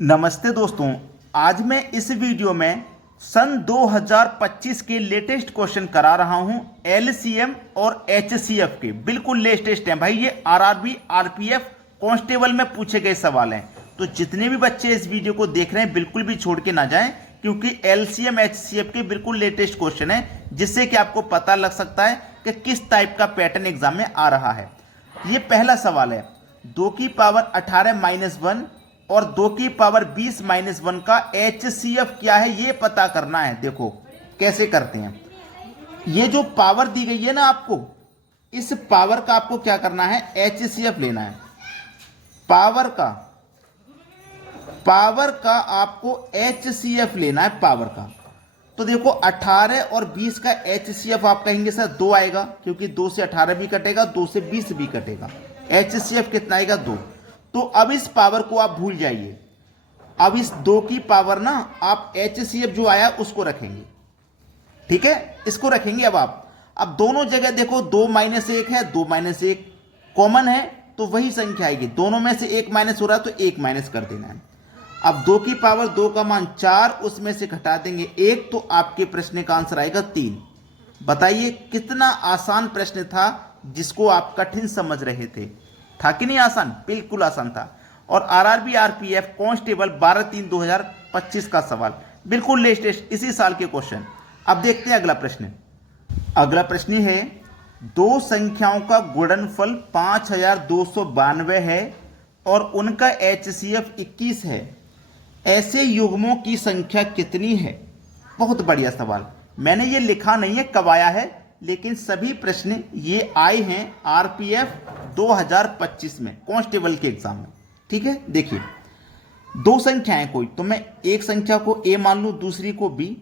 नमस्ते दोस्तों, आज मैं इस वीडियो में सन 2025 के लेटेस्ट क्वेश्चन करा रहा हूं एलसीएम और एचसीएफ के। बिल्कुल लेटेस्ट हैं भाई, ये आरआरबी आरपीएफ कांस्टेबल में पूछे गए सवाल हैं। तो जितने भी बच्चे इस वीडियो को देख रहे हैं बिल्कुल भी छोड़ के ना जाएं, क्योंकि एलसीएम एचसीएफ के बिल्कुल लेटेस्ट क्वेश्चन है, जिससे कि आपको पता लग सकता है कि किस टाइप का पैटर्न एग्जाम में आ रहा है। ये पहला सवाल है, 2 की पावर 18 माइनस 1 और 2 की पावर 20 माइनस 1 का एचसीएफ क्या है ये पता करना है। देखो कैसे करते हैं। ये जो पावर दी गई है ना आपको, इस पावर का आपको क्या करना है, एचसीएफ लेना है। पावर का आपको एचसीएफ लेना है पावर का। तो देखो 18 और 20 का एचसीएफ आप कहेंगे सर 2 आएगा, क्योंकि 2 से 18 भी कटेगा, 2 से 20 भी कटेगा। एचसीएफ कितना आएगा, 2। तो अब इस पावर को आप भूल जाइए। अब इस 2 की पावर ना आप एचसीएफ जो आया उसको रखेंगे, ठीक है, इसको रखेंगे। अब दोनों जगह देखो 2 माइनस 1 है, 2 माइनस 1 कॉमन है, तो वही संख्या आएगी। दोनों में से 1 माइनस हो रहा है तो 1 माइनस कर देना है। अब 2 की पावर 2 का मान 4, उसमें से घटा देंगे 1, तो आपके प्रश्न का आंसर आएगा 3। बताइए कितना आसान प्रश्न था, जिसको आप कठिन समझ रहे थे। था कि नहीं आसान? बिल्कुल आसान था। और आरआरबी आरपीएफ कांस्टेबल 12/3/2025 का सवाल, बिल्कुल लेटेस्ट इसी साल के क्वेश्चन। अब देखते हैं अगला प्रश्न। अगला प्रश्न है, 2 संख्याओं का गुणनफल 5292 है और उनका एचसीएफ 21 है। ऐसे युग्मों की संख्या कितनी है? बहुत बढ़िया सवाल। मैंने ये लिखा नहीं है कब आया है, लेकिन सभी प्रश्न ये आए हैं आरपीएफ 2025 में कांस्टेबल के एग्जाम में, ठीक है। देखिए 2 संख्याएं कोई, तो मैं एक संख्या को ए मान लूं, दूसरी को बी।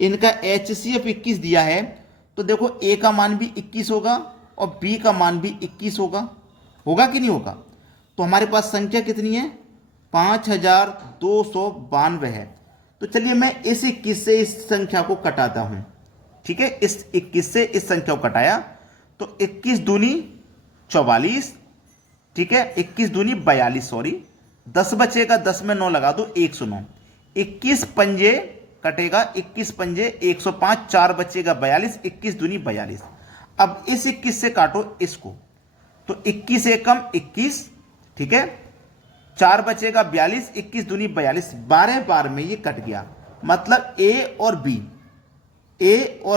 इनका एचसीएफ 21 दिया है, तो देखो ए का मान भी 21 होगा और बी का मान भी 21 होगा कि नहीं होगा? तो हमारे पास संख्या कितनी है, 5292 है। तो चलिए मैं इस 21 से इस संख्या को कटाता हूं, ठीक है। इस 21 से इस संख्या को कटाया तो 21 दूनी 44, ठीक है, 21 दूनी 42, सॉरी 10 बचेगा, 10 में 9 लगा दो 109। 21 पंजे कटेगा, 21 पंजे 105, 4 बचेगा 42, 21 दूनी 42। अब इस 21 से काटो इसको, तो 21 एकम 21, ठीक है, 4 बचेगा 42, 21 दूनी 42, 12 बार में ये कट गया। मतलब ए और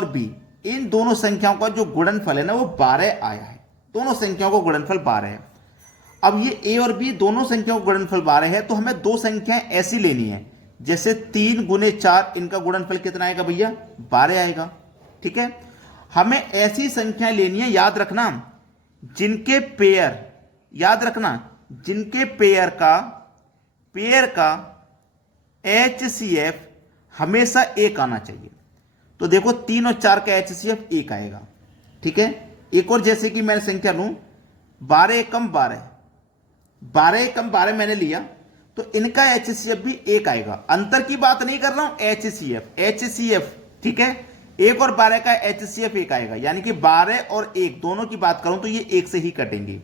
बी इन दोनों संख्याओं का जो गुणनफल है ना वो 12 आया है। दोनों संख्याओं का गुणनफल 12 है। अब ये ए और बी दोनों संख्याओं का गुणनफल 12 है, तो हमें 2 संख्याएं ऐसी लेनी है, जैसे 3 गुने 4, इनका गुणनफल कितना आएगा भैया, 12 आएगा, ठीक है। हमें ऐसी संख्याएं लेनी है, याद रखना, जिनके पेयर का एचसीएफ हमेशा 1 आना चाहिए। तो देखो 3 और 4 का एचसीएफ 1 आएगा, ठीक है। एक और, जैसे कि मैंने संख्या लूं 12 एकम 12 मैंने लिया, तो इनका एचसीएफ भी 1 आएगा। अंतर की बात नहीं कर रहा हूं, एचसीएफ, ठीक है। 1 और 12 का एचसीएफ 1 आएगा, यानी कि 12 और 1 दोनों की बात करूं तो ये 1 से ही कटेंगे।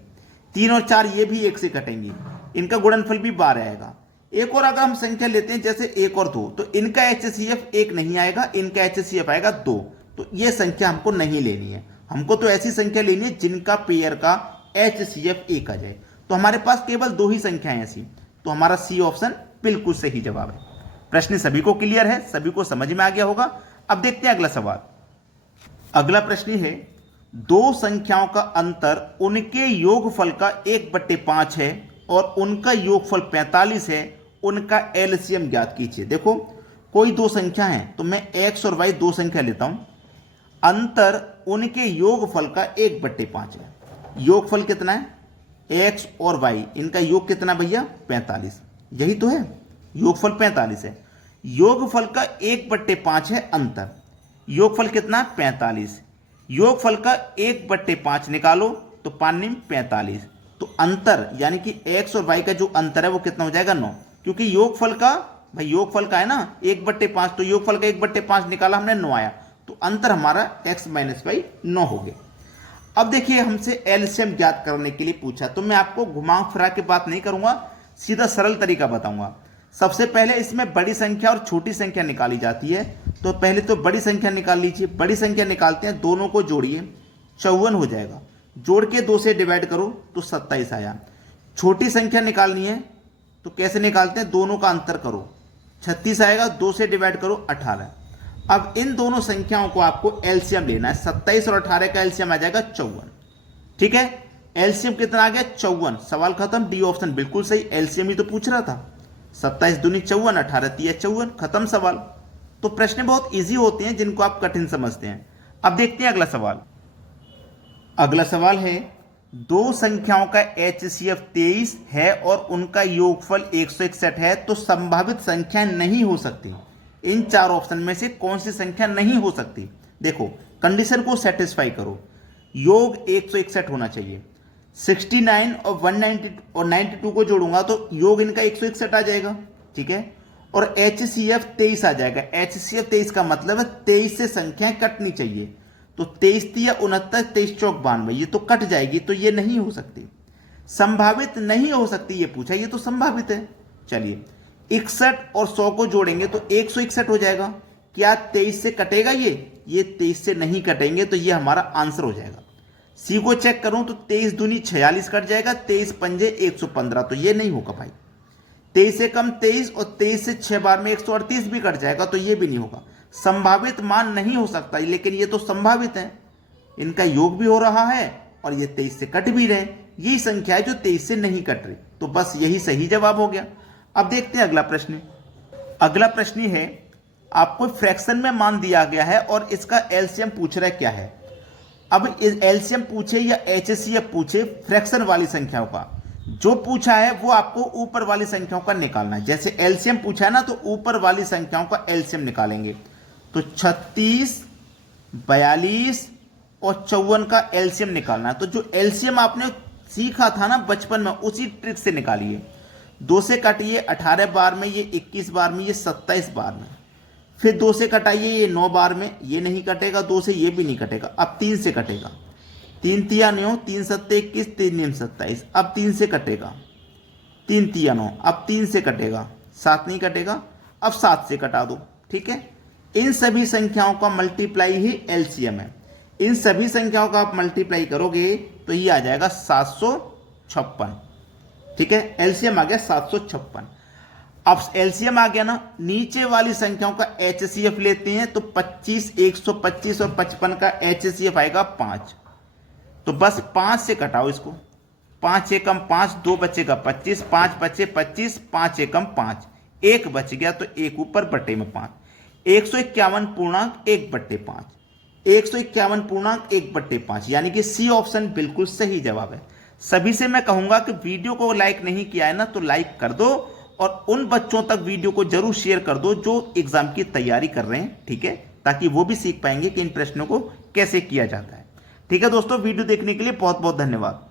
3 और 4 ये भी 1 से कटेंगे, इनका गुणनफल भी 12 आएगा। एक और अगर हम संख्या लेते हैं जैसे 1 और 2, तो इनका एचसीएफ 1 नहीं आएगा, इनका एचसीएफ आएगा 2। तो ये संख्या हमको नहीं लेनी है, हमको तो ऐसी संख्या लेनी है जिनका पेयर का एचसीएफ 1 आ जाए। तो हमारे पास केवल 2 ही संख्याएं ऐसी, तो हमारा सी ऑप्शन बिल्कुल सही जवाब है। प्रश्न सभी को क्लियर है, सभी को समझ में आ गया होगा। अब देखते हैं अगला सवाल। अगला प्रश्न है, 2 संख्याओं का अंतर उनके योगफल का 1/5 है और उनका योगफल 45 है, उनका एलसीएम ज्ञात कीजिए। देखो कोई 2 संख्या है, तो मैं एक्स और वाई 2 संख्या लेता हूं, अंतर उनके योगफल का 1/5 है। योगफल कितना है, एक्स और वाई, इनका योग कितना भैया, 45, यही तो है, योगफल 45 है। योगफल का 1/5 है अंतर, योगफल कितना 45, योगफल का 1/5 निकालो तो 5 45, तो अंतर यानी कि एक्स और वाई का जो अंतर है वो कितना हो जाएगा, 9। क्योंकि योगफल का है ना 1/5, तो योगफल का 1/5 निकाला हमने, 9 आया, तो अंतर हमारा x माइनस वाई 9 हो गया। अब देखिए हमसे एलसीएम ज्ञात करने के लिए पूछा, तो मैं आपको घुमा फिरा के बात नहीं करूंगा, सीधा सरल तरीका बताऊंगा। सबसे पहले इसमें बड़ी संख्या और छोटी संख्या निकाली जाती है। तो पहले तो बड़ी संख्या निकाल लीजिए। बड़ी संख्या निकालते हैं, दोनों को जोड़िए, 54 हो जाएगा। जोड़ के 2 से डिवाइड करो तो 27 आया। छोटी संख्या निकालनी है तो कैसे निकालते हैं, दोनों का अंतर करो, 36 आएगा। 2 से डिवाइड करो 18। अब इन दोनों संख्याओं को आपको एलसीएम लेना है। 27 और 18 का एलसीएम आ जाएगा 54। ठीक है, एलसीएम कितना आ गया, 54। सवाल खत्म। डी ऑप्शन बिल्कुल सही, एलसीएम ही तो पूछ रहा था। 27 दूनी 54, 18 तिया 54, खत्म सवाल। तो प्रश्न बहुत इजी होते हैं जिनको आप कठिन समझते हैं। अब देखते हैं अगला सवाल। अगला सवाल है, दो संख्याओं का HCF 23 है और उनका योगफल 161 है, तो संभावित संख्या नहीं हो सकती। इन 4 ऑप्शन में से कौन सी संख्या नहीं हो सकती। देखो, कंडीशन को सेटिस्फाई करो। योग 161 होना चाहिए। 69 और 190 और 92 को जोड़ूंगा तो योग इनका 161 आ जाएगा। ठीक है, और HCF 23 आ जाएगा। HCF 23 का मतलब है 23 से संख्याएं कटनी चाहिए। तो 23 तिया 69, 23 चौक 92, ये तो कट जाएगी, तो ये नहीं हो सकती। संभावित नहीं हो सकती ये पूछा, ये तो संभावित है। चलिए, 61 और 100 को जोड़ेंगे तो 161 हो जाएगा। क्या 23 से कटेगा ये 23 से नहीं कटेंगे, तो ये हमारा आंसर हो जाएगा। सी को चेक करूं तो 23 दूनी 46 कट जाएगा, 23 पंजे 115, तो ये नहीं होगा भाई। 23 से कम 23 और 23 से 6 बार में 138 भी कट जाएगा, तो ये भी नहीं होगा। संभावित मान नहीं हो सकता, लेकिन ये तो संभावित है। इनका योग भी हो रहा है और ये 23 से कट भी रहे। यही संख्या है जो 23 से नहीं कट रही, तो बस यही सही जवाब हो गया। अब देखते हैं अगला प्रश्न। अगला प्रश्न है, आपको फ्रैक्शन में मान दिया गया है और इसका एलसीएम पूछ रहा है क्या है। अब एलसीएम पूछे या HCF पूछे फ्रैक्शन वाली संख्याओं का, जो पूछा है वो आपको ऊपर वाली संख्याओं का निकालना है। जैसे एलसीएम पूछा है ना, तो ऊपर वाली संख्याओं का एलसीएम निकालेंगे। तो 36, 42 और 54 का एलसीएम निकालना है। तो जो एलसीएम आपने सीखा था ना बचपन में, उसी ट्रिक से निकालिए। 2 से काटिए 18 बार में, ये 21 बार में, ये 27 बार में। फिर 2 से कटाइए, ये 9 बार में, ये नहीं कटेगा। 2 से ये भी नहीं कटेगा। अब 3 से कटेगा। 3 तिया 9, 3 सत्ते 21, 3 नीम 27। अब 3 से कटेगा, 3 तिया 9। अब 3 से कटेगा, 7 नहीं कटेगा। अब 7 से कटा दो। ठीक है, इन सभी संख्याओं का मल्टीप्लाई ही एलसीएम है। इन सभी संख्याओं का आप मल्टीप्लाई करोगे तो ये आ जाएगा 756। ठीक है, एलसीएम आ गया 756। अब एलसीएम आ गया ना, नीचे वाली संख्याओं का HCF लेते हैं तो 25, 125 और 55 का HCF आएगा 5। तो बस 5 से कटाओ इसको। 5 एकम 5, 2 बचेगा 25, 5 बचे 25, 5 एकम 5, 1 बच गया तो 1 ऊपर बटे में 5। 151.1/5, 151.1/5, यानी कि सी ऑप्शन बिल्कुल सही जवाब है। सभी से मैं कहूंगा कि वीडियो को लाइक नहीं किया है ना, तो लाइक कर दो और उन बच्चों तक वीडियो को जरूर शेयर कर दो जो एग्जाम की तैयारी कर रहे हैं। ठीक है, ताकि वो भी सीख पाएंगे कि इन प्रश्नों को कैसे किया जाता है। ठीक है दोस्तों, वीडियो देखने के लिए बहुत बहुत धन्यवाद।